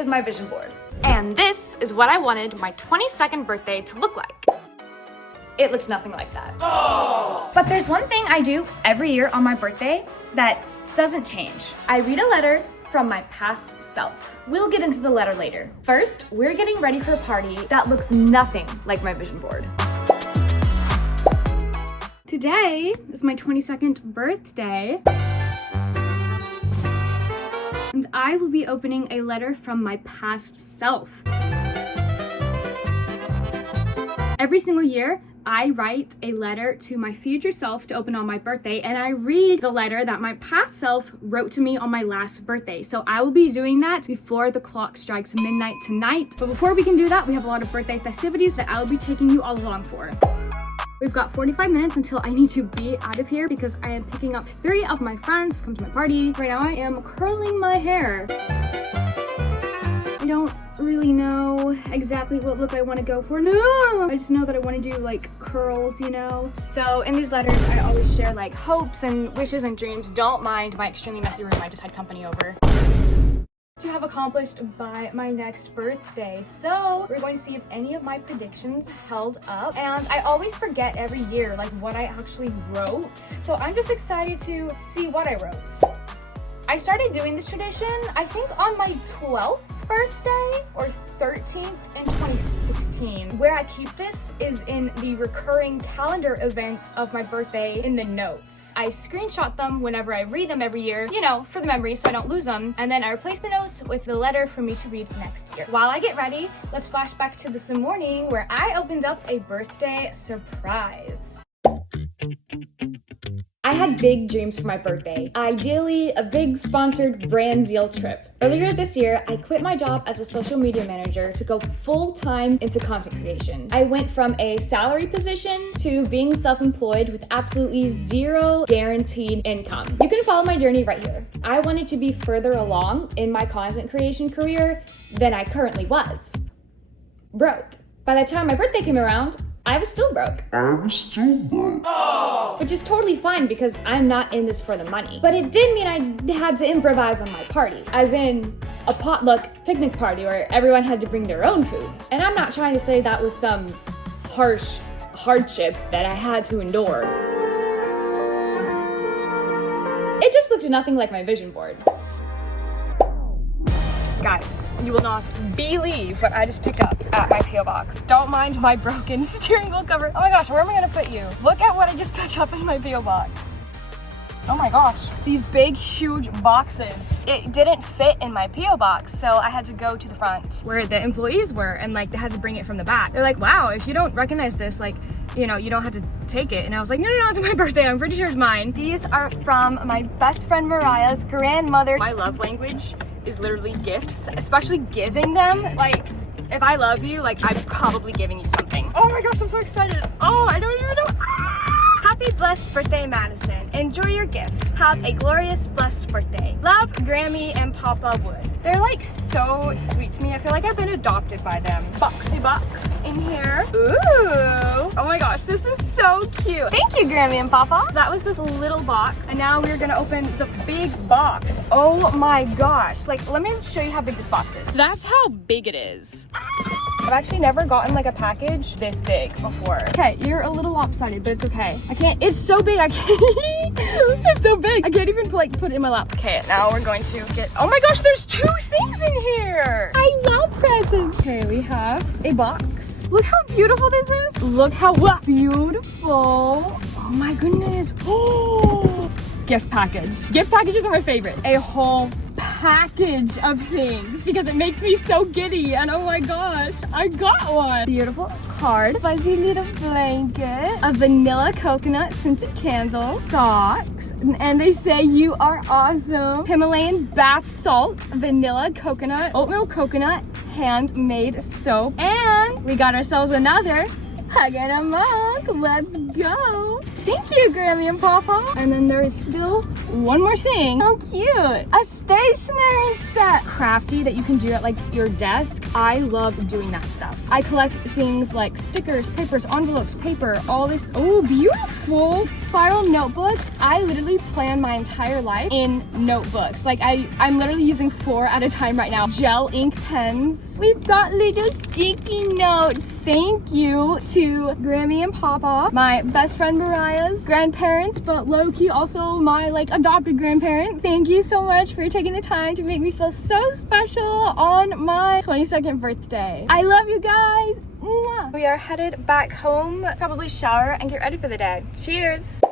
is my vision board. And this is what I wanted my 22nd birthday to look like. It looks nothing like that. Oh. But there's one thing I do every year on my birthday that doesn't change. I read a letter from my past self. We'll get into the letter later. First, we're getting ready for a party that looks nothing like my vision board. Today is my 22nd birthday, and I will be opening a letter from my past self. Every single year, I write a letter to my future self to open on my birthday, and I read the letter that my past self wrote to me on my last birthday. So I will be doing that before the clock strikes midnight tonight. But before we can do that, we have a lot of birthday festivities that I will be taking you all along for. We've got 45 minutes until I need to be out of here because I am picking up 3 of my friends to come to my party. Right now I am curling my hair. I don't really know exactly what look I want to go for. No! I just know that I want to do like curls, you know? So in these letters, I always share like hopes and wishes and dreams. Don't mind my extremely messy room. I just had company over to have accomplished by my next birthday. So we're going to see if any of my predictions held up. And I always forget every year like what I actually wrote. So I'm just excited to see what I wrote. I started doing this tradition, I think on my 12th birthday or 13th in 2016. Where I keep this is in the recurring calendar event of my birthday in the notes. I screenshot them whenever I read them every year, you know, for the memory so I don't lose them. And then I replace the notes with the letter for me to read next year. While I get ready, let's flash back to this morning where I opened up a birthday surprise. I had big dreams for my birthday. Ideally, a big sponsored brand deal trip. Earlier this year, I quit my job as a social media manager to go full-time into content creation. I went from a salary position to being self-employed with absolutely zero guaranteed income. You can follow my journey right here. I wanted to be further along in my content creation career than I currently was. Broke. By the time my birthday came around, I was still broke. Which is totally fine because I'm not in this for the money. But it did mean I had to improvise on my party, as in a potluck picnic party where everyone had to bring their own food. And I'm not trying to say that was some harsh hardship that I had to endure. It just looked nothing like my vision board. Guys, you will not believe what I just picked up at my P.O. box. Don't mind my broken steering wheel cover. Oh my gosh, where am I gonna put you? Look at what I just picked up in my P.O. box. Oh my gosh, these big, huge boxes. It didn't fit in my P.O. box, so I had to go to the front where the employees were, and like they had to bring it from the back. They're like, wow, if you don't recognize this, like, you know, you don't have to take it. And I was like, no, it's my birthday. I'm pretty sure it's mine. These are from my best friend Mariah's grandmother. My love language is literally gifts, especially giving them. Like, if I love you, like, I'm probably giving you something. Oh my gosh, I'm so excited. Oh, I don't even know. Happy blessed birthday, Madison. Enjoy your gift. Have a glorious blessed birthday. Love, Grammy and Papa Wood. They're like so sweet to me. I feel like I've been adopted by them. Boxy box in here. Ooh. Oh my gosh, this is so cute. Thank you, Grammy and Papa. That was this little box, and now we're gonna open the big box. Oh my gosh. Like, let me show you how big this box is. That's how big it is. I've actually never gotten like a package this big before. Okay, you're a little lopsided, but it's okay. I can't, it's so big, I can't, it's so big. I can't even like put it in my lap. Okay, now we're going to get, oh my gosh, there's 2 things in here. I love presents. Okay, we have a box. Look how beautiful this is. Look how beautiful. Oh my goodness. Oh, gift package. Gift packages are my favorite. A whole package of things because it makes me so giddy, and oh my gosh, I got one. Beautiful card, fuzzy little blanket, a vanilla coconut scented candle, socks, and they say you are awesome. Himalayan bath salt, vanilla coconut, oatmeal coconut, handmade soap, and we got ourselves another Hug and a mug. Let's go. Thank you, Grammy and Papa. And then there is still one more thing. How cute. A stationery set. Crafty that you can do at like your desk. I love doing that stuff. I collect things like stickers, papers, envelopes, paper, all this. Oh, beautiful. Spiral notebooks. I literally plan my entire life in notebooks. Like I'm literally using 4 at a time right now. Gel ink pens. We've got little sticky notes. Thank you to Grammy and Papa, my best friend Mariah's grandparents, but low-key also my like adopted grandparent. Thank you so much for taking the time to make me feel so special on my 22nd birthday. I love you guys. Mwah. We are headed back home, probably shower and get ready for the day. Cheers.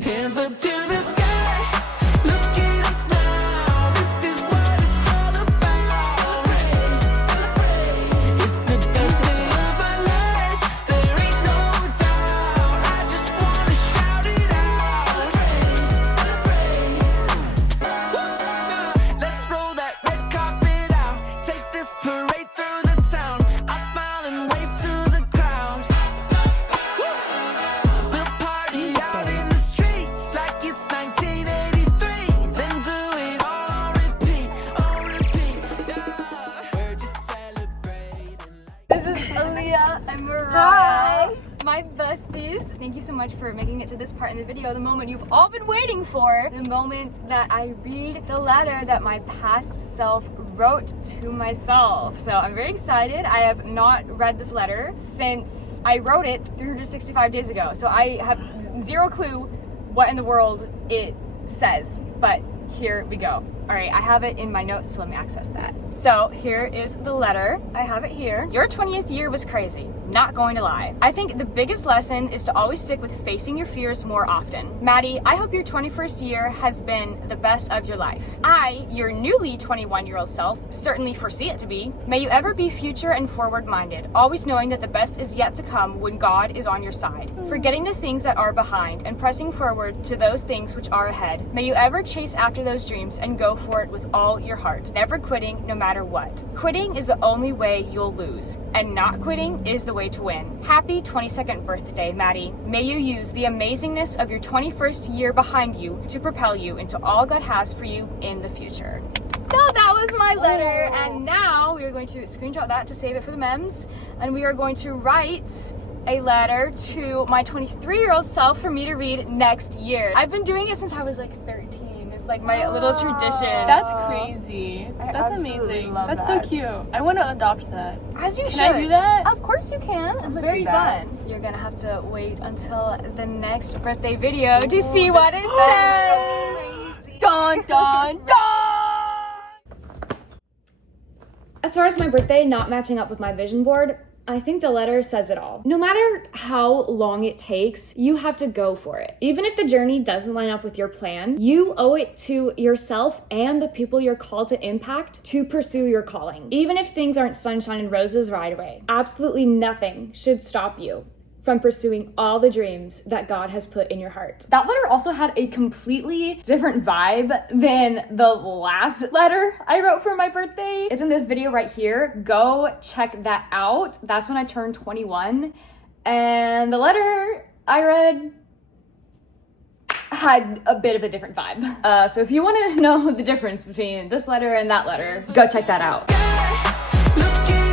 Hands up to the sky. Look at us now. This is what it's all about. Celebrate. It's the best day of our lives. There ain't no doubt. I just wanna shout it out. Celebrate. Let's roll that red carpet out. Take this parade through the town. I'll smile and wave to the crowd. We'll party out in the streets like it's 1983. Then do it all on repeat, yeah. We're just celebrating like This is Aaliyah and Mariah, my besties. Thank you so much for making it to this part in the video, the moment you've all been waiting for, the moment that I read the letter that my past self wrote to myself. So I'm very excited. I have not read this letter since I wrote it 365 days ago. So I have zero clue what in the world it says, but here we go. All right, I have it in my notes, so let me access that. So here is the letter. I have it here. Your 20th year was crazy, not going to lie. I think the biggest lesson is to always stick with facing your fears more often. Maddie, I hope your 21st year has been the best of your life. I, your newly 21-year-old self, certainly foresee it to be. May you ever be future and forward-minded, always knowing that the best is yet to come when God is on your side. Forgetting the things that are behind and pressing forward to those things which are ahead. May you ever chase after those dreams and go for it with all your heart, never quitting no matter what. Quitting is the only way you'll lose, and not quitting is the way to win. Happy 22nd birthday, Maddie. May you use the amazingness of your 21st year behind you to propel you into all God has for you in the future. So that was my letter, and now we are going to screenshot that to save it for the memes, and we are going to write a letter to my 23-year-old self for me to read next year. I've been doing it since I was like 13. It's like my little tradition. That's crazy. That's absolutely amazing. love That's that. so cute. I want to adopt that. As you should. Can I do that? Of course you can. It's very do that. fun. You're gonna have to wait until the next birthday video to see what it says. Dun dun dun. As far as my birthday not matching up with my vision board, I think the letter says it all. No matter how long it takes, you have to go for it. Even if the journey doesn't line up with your plan, you owe it to yourself and the people you're called to impact to pursue your calling. Even if things aren't sunshine and roses right away, absolutely nothing should stop you from pursuing all the dreams that God has put in your heart. That letter also had a completely different vibe than the last letter I wrote for my birthday. It's in this video right here. Go check that out. That's when I turned 21. And the letter I read had a bit of a different vibe. So if you want to know the difference between this letter and that letter, go check that out. Look at